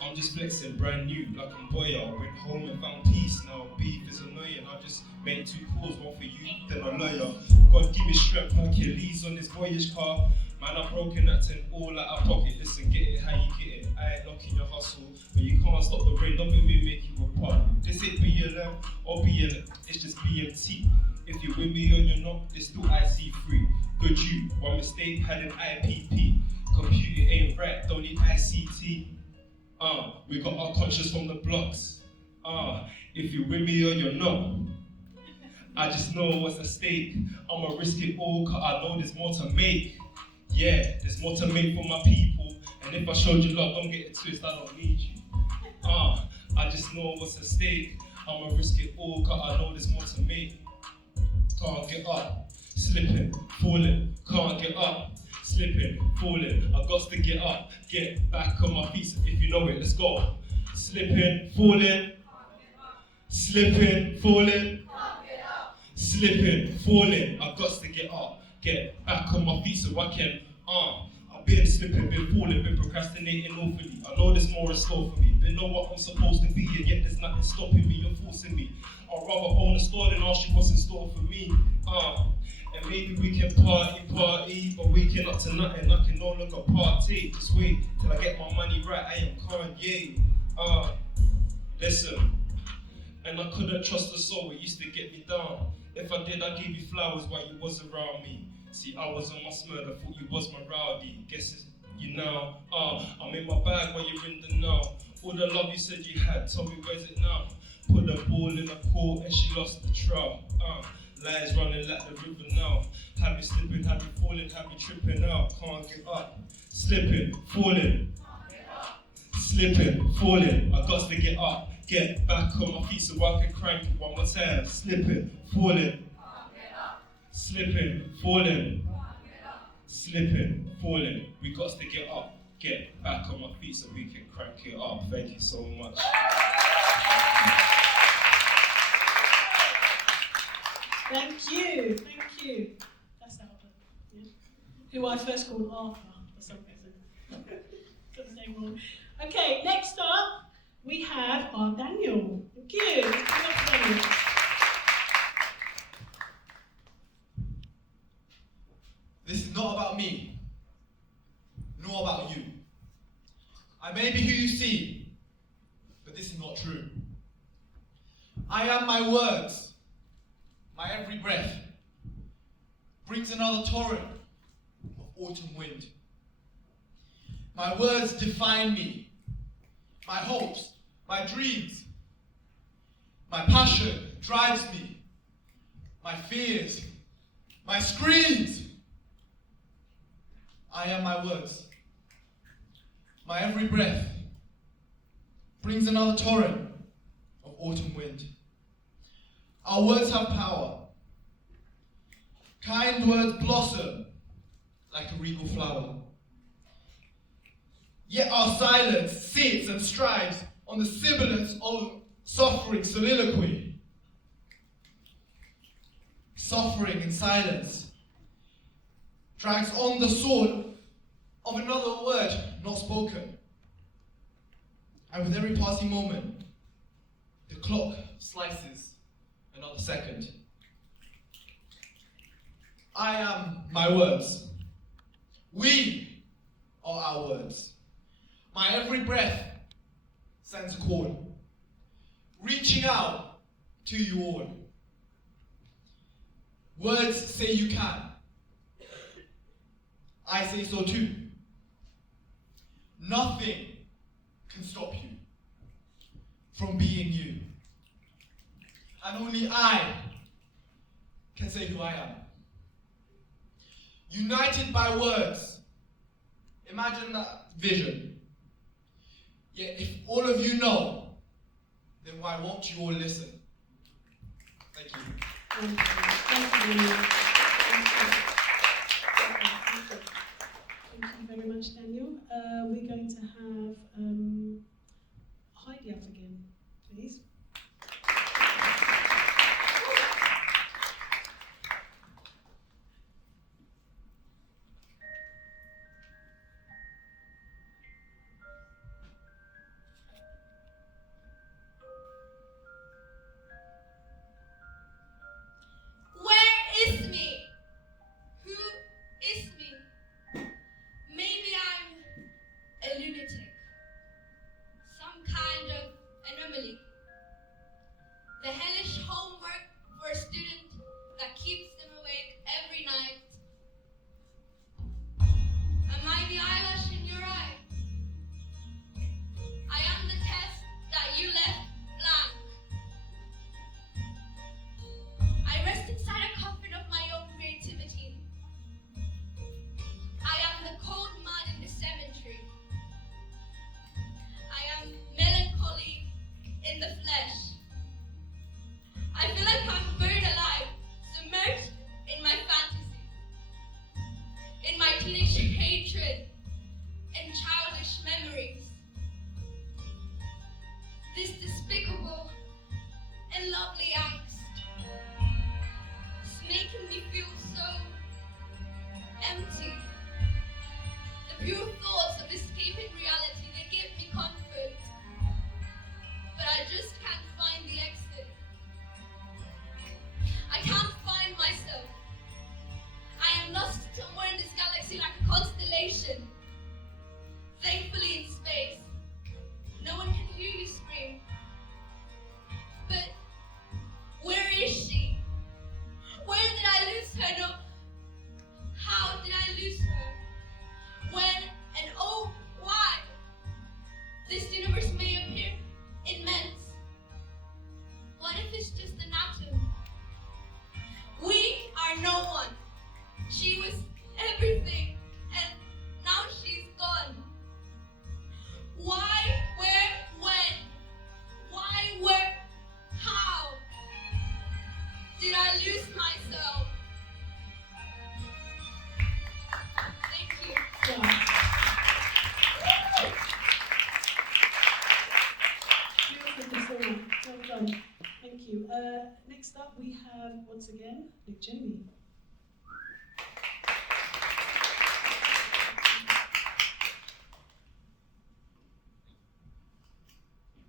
I'm just flexing brand new like I'm Boya. Went home and found peace, now beef is annoying. I just made 2 calls, one for you, then a lawyer. God give me strength like Achilles on this voyage car. Man, I'm broken acting all out of pocket. Listen, get it how you get it. I ain't knocking your hustle, but you can't stop the rain. Don't make me make you a part. This ain't BLM or BLM, it's just BMT. If you're with me or you're not, it's still IC3. Good you, one mistake, had an IPP. Computer ain't right, don't need ICT. We got our conscience from the blocks. If you're with me or you're not, I just know what's at stake. I'ma risk it all, cause I know there's more to make. Yeah, there's more to make for my people. And if I showed you love, don't get it twisted, I don't need you. I just know what's at stake. I'ma risk it all, cause I know there's more to make. Can't get up, slipping, falling, can't get up, slipping, falling. I got to get up, get back on my feet. So if you know it, let's go. Slipping, falling, slipping, falling, slipping, falling. I got to get up, get back on my feet so I can. I've been slipping, been falling, been procrastinating awfully. I know there's more in store for me. They know what I'm supposed to be, and yet there's nothing stopping me. You're forcing me. I'd rather own a store than ask you what's in store for me. And maybe we can party, but waking up to nothing, I can no longer partake. Just wait till I get my money right. I am Kanye. Listen. And I couldn't trust the soul, it used to get me down. If I did, I'd give you flowers while you was around me. See, I was on my smurd, I thought you was my rowdy. Guess it's you now. I'm in my bag while you're in the now. All the love you said you had, tell me where's it now? Put the ball in the court and she lost the trial. Lies running like the river now. Have me slipping, have me falling, have me tripping out. Can't get up. Slipping, falling. Slipping, falling. I got to get up. Get back on my feet so I can crank it one more time. Slipping, falling. Slipping, falling. Slipping, falling. We got to get up. Get back on my feet so we can crank it up. Thank you so much. Thank you, thank you. That's Albert, yeah. Who I first called Arthur for some reason. Got his name wrong. Okay, next up we have our Daniel. Thank you. Daniel. This is not about me, nor about you. I may be who you see, but this is not true. I am my words. My every breath brings another torrent of autumn wind. My words define me, my hopes, my dreams. My passion drives me, my fears, my screams. I am my words. My every breath brings another torrent of autumn wind. Our words have power. Kind words blossom like a regal flower. Yet our silence sits and strives on the sibilance of suffering soliloquy. Suffering in silence drags on the sword of another word not spoken. And with every passing moment, the clock slices another second. I am my words. We are our words. My every breath sends a call, reaching out to you all. Words say you can. I say so too. Nothing can stop you from being you. And only I can say who I am. United by words. Imagine that vision. Yet if all of you know, then why won't you all listen? Thank you. Thank you. Thank you. Thank you very much, Daniel. We're going to have Heidi up again, please. flesh. I feel like I'm buried alive, submerged in my fantasy, in my teenage hatred and childish memories. This despicable and lovely angst is making me feel so empty. The pure thoughts of escaping reality, they give me comfort, but I just can't find the exit. I can't find myself. I am lost somewhere in this galaxy like a constellation. Thankfully in space, no one can hear you scream. But where is she? Where did I lose her? No. How did I lose her? When and oh, why? This universe may appear immense. What if it's just an atom? We are no one. She was everything, and now she's gone. Why, where, when? Why, where, how? Did I lose myself? Thank you. Yeah. Beautiful performance. Well done. Thank you. Next up, we have, once again, Nick Jamie.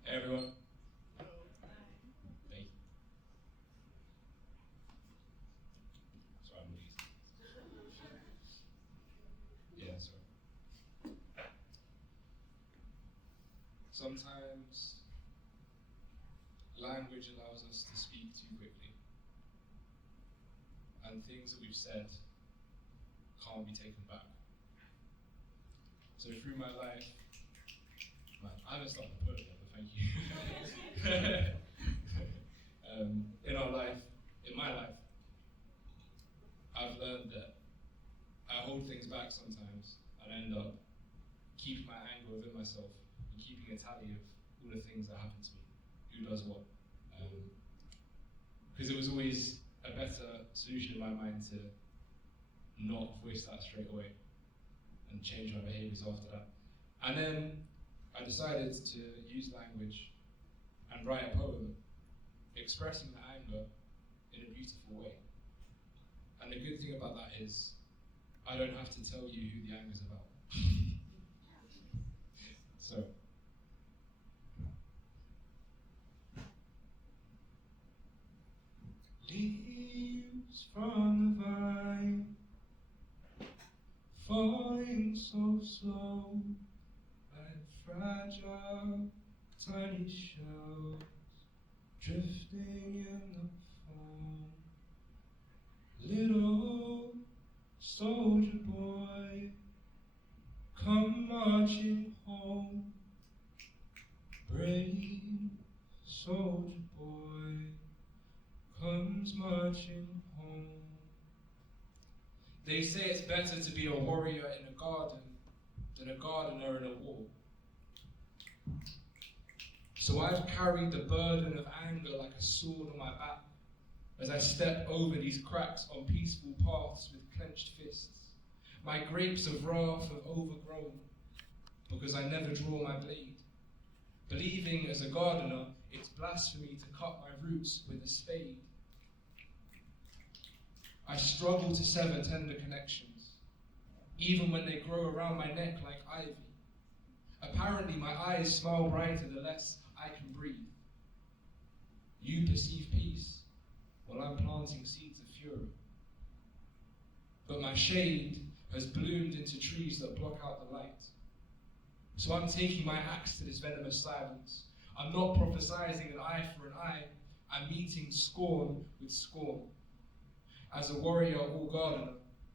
Hey everyone. Hey. Sorry, I'm released. Yeah, sorry. Sometimes language allows us to speak too quickly, and things that we've said can't be taken back. So through my life, man, I haven't started the poem yet, but thank you. In my life, I've learned that I hold things back sometimes and end up keeping my anger within myself and keeping a tally of all the things that happen to me, who does what. Because it was always a better solution in my mind to not voice that straight away and change my behaviors after that. And then I decided to use language and write a poem expressing the anger in a beautiful way. And the good thing about that is I don't have to tell you who the anger's about. So, leaves from the vine falling so slow, like fragile tiny shells drifting in the foam. Little soldier boy, come marching home. Brave soldier boy comes marching home. They say it's better to be a warrior in a garden than a gardener in a war. So I've carried the burden of anger like a sword on my back as I step over these cracks on peaceful paths with clenched fists. My grapes of wrath have overgrown because I never draw my blade. Believing as a gardener, it's blasphemy to cut my roots with a spade. I struggle to sever tender connections, even when they grow around my neck like ivy. Apparently my eyes smile brighter the less I can breathe. You perceive peace, while I'm planting seeds of fury. But my shade has bloomed into trees that block out the light. So I'm taking my axe to this venomous silence. I'm not prophesizing an eye for an eye, I'm meeting scorn with scorn. As a warrior or gardener,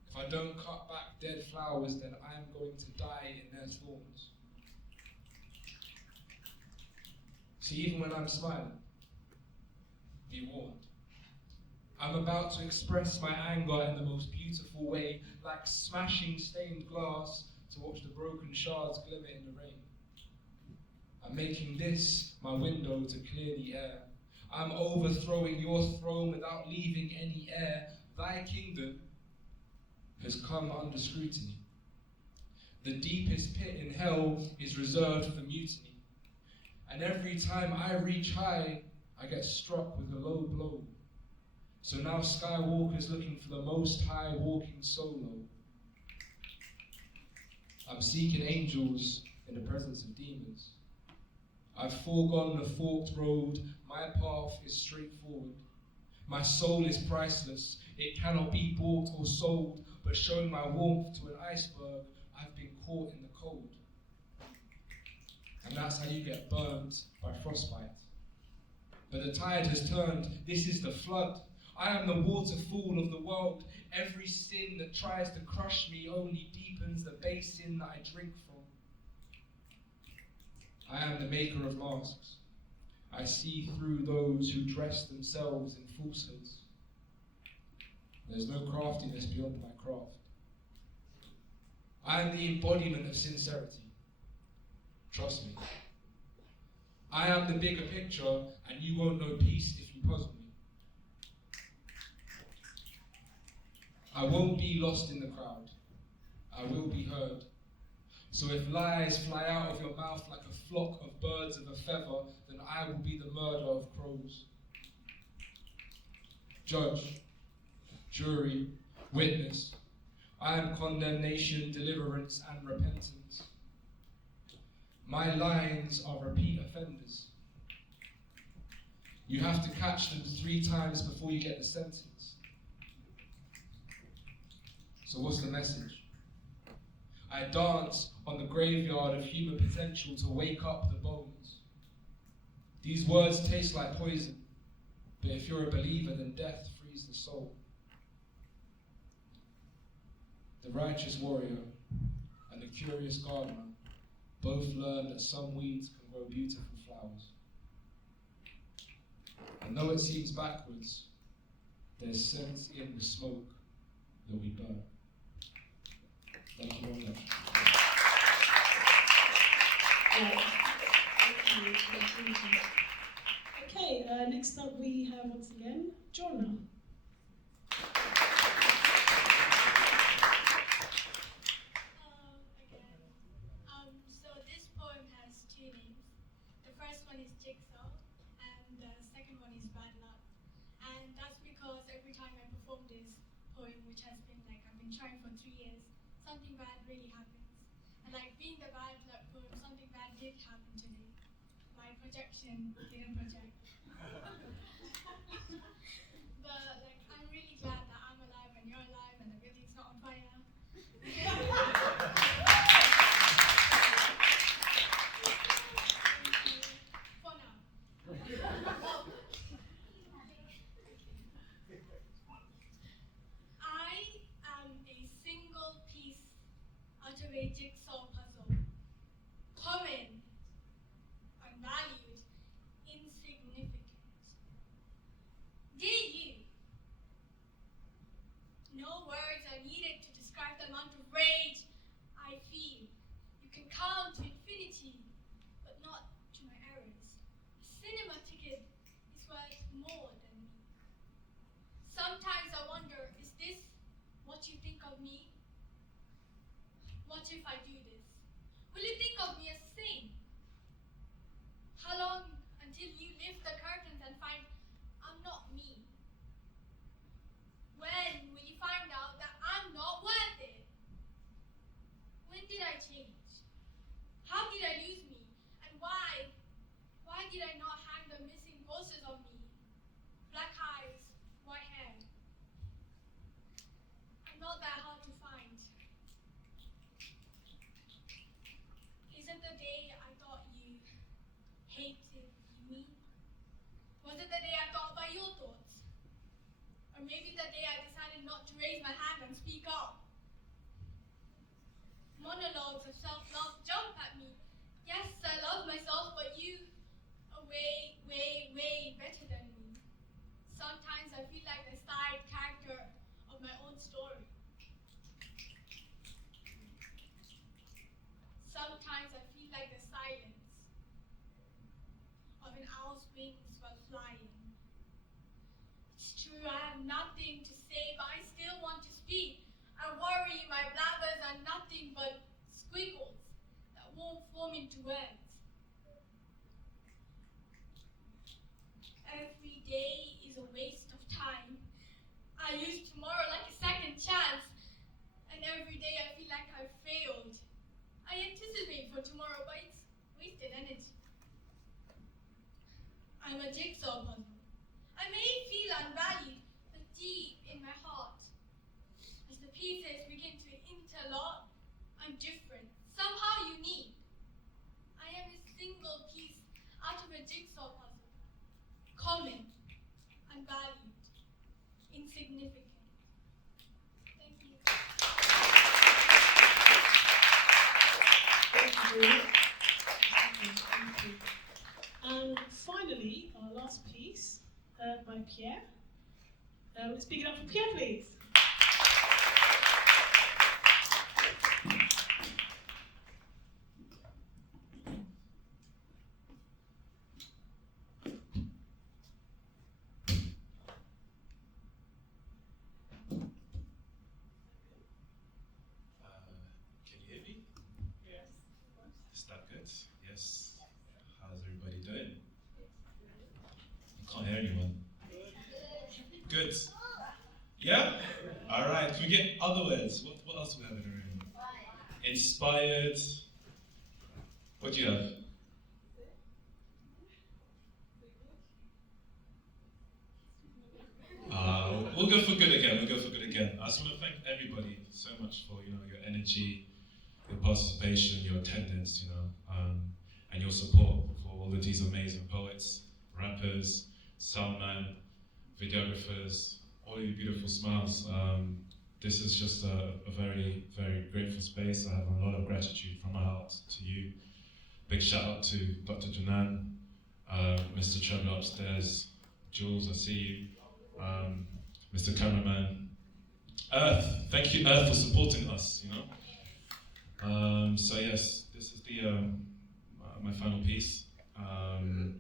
if I don't cut back dead flowers, then I'm going to die in their thorns. So even when I'm smiling, be warned. I'm about to express my anger in the most beautiful way, like smashing stained glass to watch the broken shards glimmer in the rain. I'm making this my window to clear the air. I'm overthrowing your throne without leaving any air. Thy kingdom has come under scrutiny. The deepest pit in hell is reserved for mutiny. And every time I reach high, I get struck with a low blow. So now Skywalker's looking for the most high walking solo. I'm seeking angels in the presence of demons. I've foregone the forked road, my path is straightforward. My soul is priceless, it cannot be bought or sold, but showing my warmth to an iceberg, I've been caught in the cold. And that's how you get burnt by frostbite. But the tide has turned, this is the flood. I am the waterfall of the world. Every sin that tries to crush me only deepens the basin that I drink from. I am the maker of masks. I see through those who dress themselves in falsehoods. There's no craftiness beyond my craft. I am the embodiment of sincerity. Trust me. I am the bigger picture, and you won't know peace if you puzzle me. I won't be lost in the crowd. I will be heard. So if lies fly out of your mouth like a flock of birds of a feather, then I will be the murder of crows. Judge, jury, witness, I am condemnation, deliverance, and repentance. My lines are repeat offenders. You have to catch them 3 times before you get the sentence. So what's the message? I dance on the graveyard of human potential to wake up the bones. These words taste like poison, but if you're a believer, then death frees the soul. The righteous warrior and the curious gardener both learned that some weeds can grow beautiful flowers. And though it seems backwards, there's sense in the smoke that we burn. Thank you very much. Okay, next up we have once again Jorna. So this poem has 2 names. The first one is Jigsaw, and the second one is Bad Luck. And that's because every time I perform this poem, which has been like I've been trying for 3 years, something bad really happens. And like being the bad luck poem, something bad did happen today. My projection didn't project. But like I'm really glad that I'm alive and you're alive and the building's not on fire. For now. I am a single piece out of a jigsaw puzzle. Common, unvalued, insignificant. Dear you, no words are needed to describe the amount of rage I feel. You can count to infinity, but not to my errors. A cinema ticket is worth more than me. Sometimes I wonder, is this what you think of me? What if I do this? Will you think of me as sane? How long until you lift the curtains and find I'm not me? When will you find out that I'm not worth it? When did I change? How did I lose me? And why? Why did I not hang the missing posters of me? Black eyes, white hair. I'm not that hard to find. Is it the day I thought you hated me? Was it the day I thought by your thoughts? Or maybe the day I decided not to raise my hand and speak up? Monologues of self-love jump at me. Yes, I love myself, but you are way, way, way better than me. Sometimes I feel like the side character of my own story. Sometimes I feel like the silence of an owl's wings while flying. It's true, I have nothing to say, but I still want to speak. I worry my blabbers are nothing but squiggles that won't form into words. Every day is a waste of time. I use tomorrow like a second chance, and every day I feel like I've failed. I anticipate for tomorrow, but it's wasted energy. I'm a jigsaw puzzle. I may feel unvalued, but deep in my heart, as the pieces begin to interlock, I'm different, somehow unique. I am a single piece out of a jigsaw puzzle, common, unvalued, insignificant. Thank you. Thank you. Thank you. And finally, our last piece by Pierre. Let's pick it up for Pierre, please. Can you hear me? Yes. Is that good? Yes. How's everybody doing? I can't hear anyone. Good. Yeah? Alright, can we get other words? What else do we have in the room? Inspired. What do you have? We'll go for good again. I just want to thank everybody so much for your energy, your participation, your attendance, and your support for all of these amazing poets, rappers, soundmen, videographers, all of you beautiful smiles. This is just a very, very grateful space. I have a lot of gratitude from my heart to you. Big shout out to Dr. Janan, Mr. Trevor upstairs, Jules, I see you, Mr. Cameraman, Earth. Thank you, Earth, for supporting us. So yes, this is the my final piece, and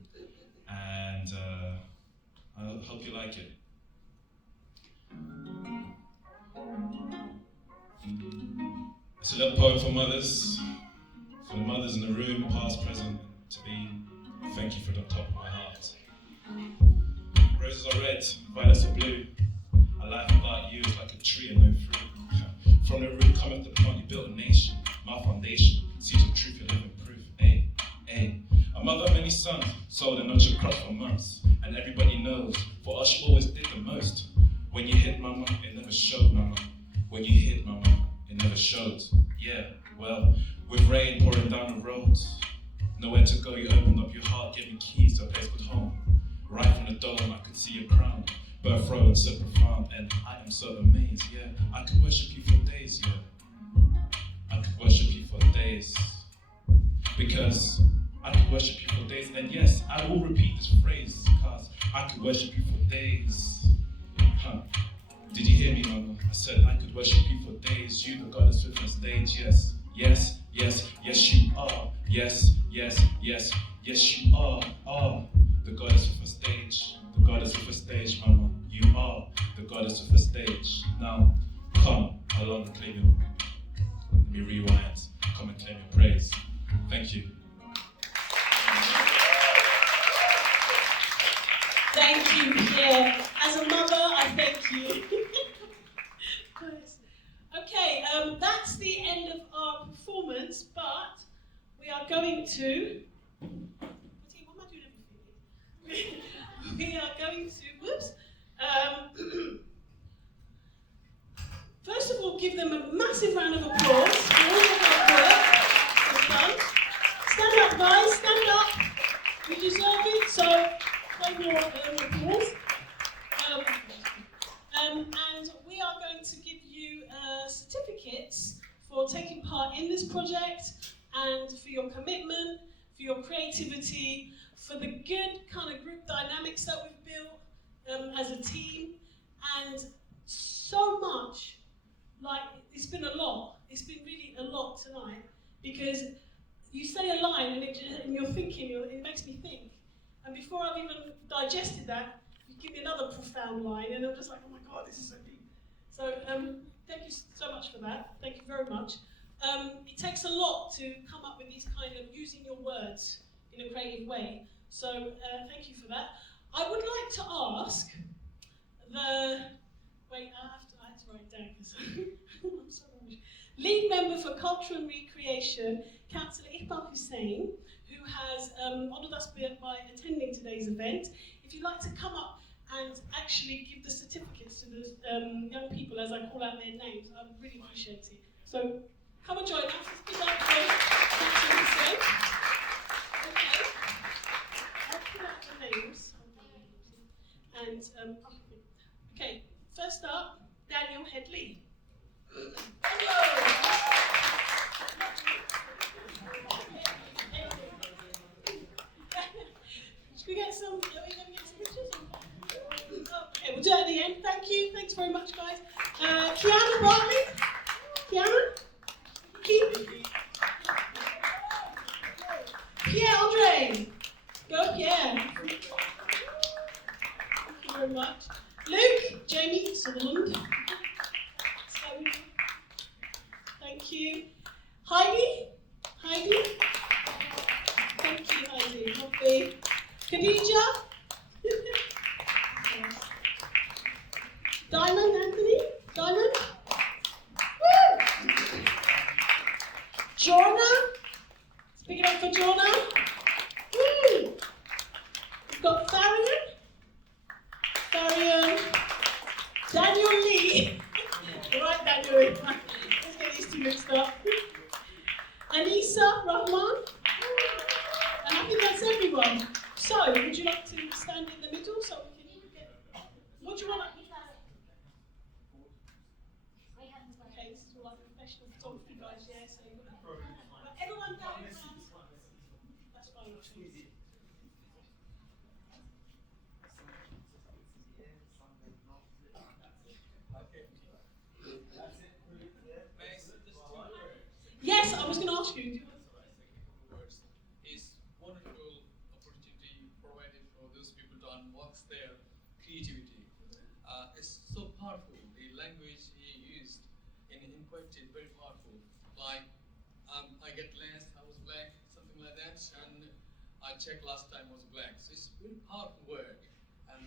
I hope you like it. It's a little poem for mothers, for the mothers in the room, past, present, to be. Thank you from the top of my heart. Roses are red, violets are blue. A life without you is like a tree and no fruit. From the root cometh the plant, you built a nation. My foundation, seeds of truth, your living proof. Ay, ay. A mother of many sons, sold and nurtured crops for months. And everybody knows, for us you always did the most. When you hit mama, it never showed mama. When you hit mama, it never showed. Yeah, well, with rain pouring down the roads, nowhere to go, you opened up your heart, gave me keys to a place called home. Right from the dome, I could see your crown, birth row and so profound, and I am so amazed, yeah. I could worship you for days, yeah. I could worship you for days, because I could worship you for days, and yes, I will repeat this phrase, because I could worship you for days. Huh. Did you hear me, mama? I said I could worship you for days, you the goddess with the stage, yes, yes, yes, yes you are, yes, yes, yes, yes you are, the goddess with a stage, the goddess with a stage, mama, you are the goddess with a stage. Now, come along and claim your, let me rewind, come and claim your praise. Thank you. Thank you, Pierre. As a mother, I thank you. Okay, that's the end of our performance, but we are going to. What am I doing everything? We are going to. Whoops. First of all, give them a massive round of applause for all of our work they've done. Stand up, guys. Stand up. You deserve it. So. Claim your applause. And we are going to give you certificates for taking part in this project and for your commitment, for your creativity, for the good kind of group dynamics that we've built as a team, and so much, like, it's been a lot. It's been really a lot tonight, because you say a line and you're thinking, it makes me think. And before I've even digested that, you give me another profound line, and I'm just like, oh my God, this is so deep. So thank you so much for that. Thank you very much. It takes a lot to come up with these kind of using your words in a creative way. So thank you for that. I would like to ask the, wait, I have to write it down because I'm so rubbish. Lead member for Culture and Recreation, Councillor Iqbal Hussain, who has honoured us by attending today's event. If you'd like to come up and actually give the certificates to the young people as I call out their names, I'd really appreciate it. So come and join us. Let's give that for Councillor Hussain. Okay. I'll put out the names. And, okay, first up, Daniel Headley. Hello! Should we get some, are we going to get some pictures? Okay, we'll do it at the end. Thank you, thanks very much, guys. Kiana Bartley? Kiana? Pierre Andre. Go, Pierre. Thank you very much. Luke, Jamie Sutherland. Thank you. Heidi? Heidi? Thank you, Heidi. Lovely. Khadija? Diamond, Anthony? Diamond? Woo! Jorna? Speak it up for Jorna. Woo! We've got Farian. Farian. Daniel Lee. Right, Daniel Lee. Let's get these two mixed up. Anissa Rahman. And I think that's everyone. So, would you like to stand in the middle so we can get... What do you want to... Okay, this is all like professional photography guys, yeah, so you've got to... Everyone down. That's fine, actually. Yes, I was going to ask you. It's wonderful opportunity provided for those people to unbox their creativity. It's so powerful. The language he used in poetry is very powerful. Like, I get last, I was black, something like that, and I checked last time was black. So it's a very powerful word. And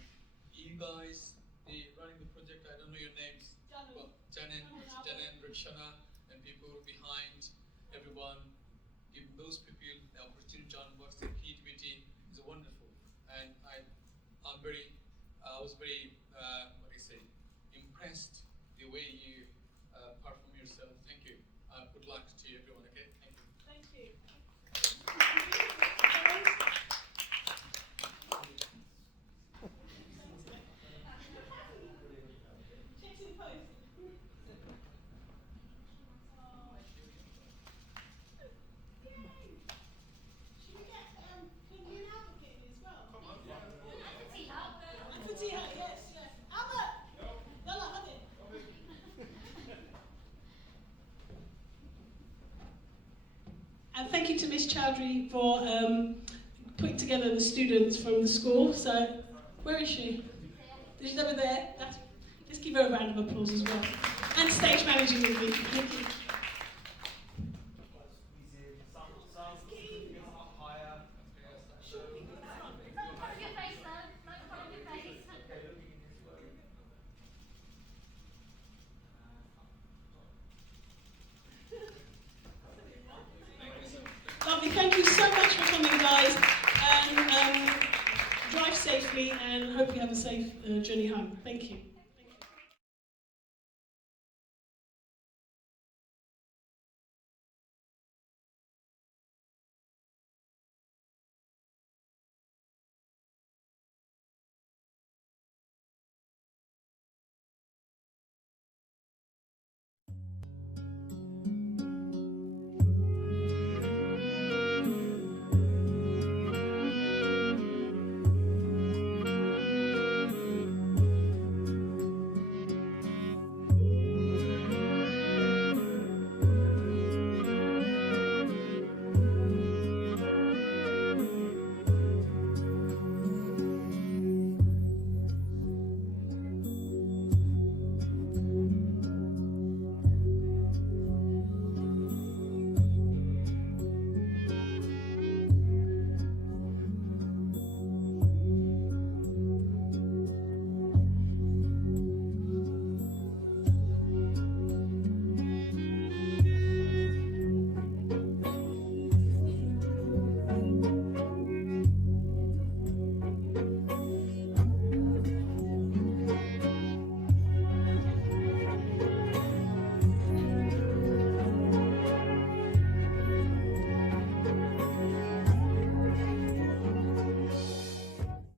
you guys, running the project, I don't know your names. Janan, Rikshana, and people behind, everyone, give those people the opportunity to unbox their creativity is wonderful. And I was very, impressed the way you perform yourself. Thank you. Good luck to everyone, okay? Thank you. Thank you. And thank you to Miss Chowdhury for putting together the students from the school. So, where is she? She's over there. Let's give her a round of applause as well. And stage managing with me. Thank you. Lovely, thank you so much for coming, guys. And drive safely and hope you have a safe journey home. Thank you.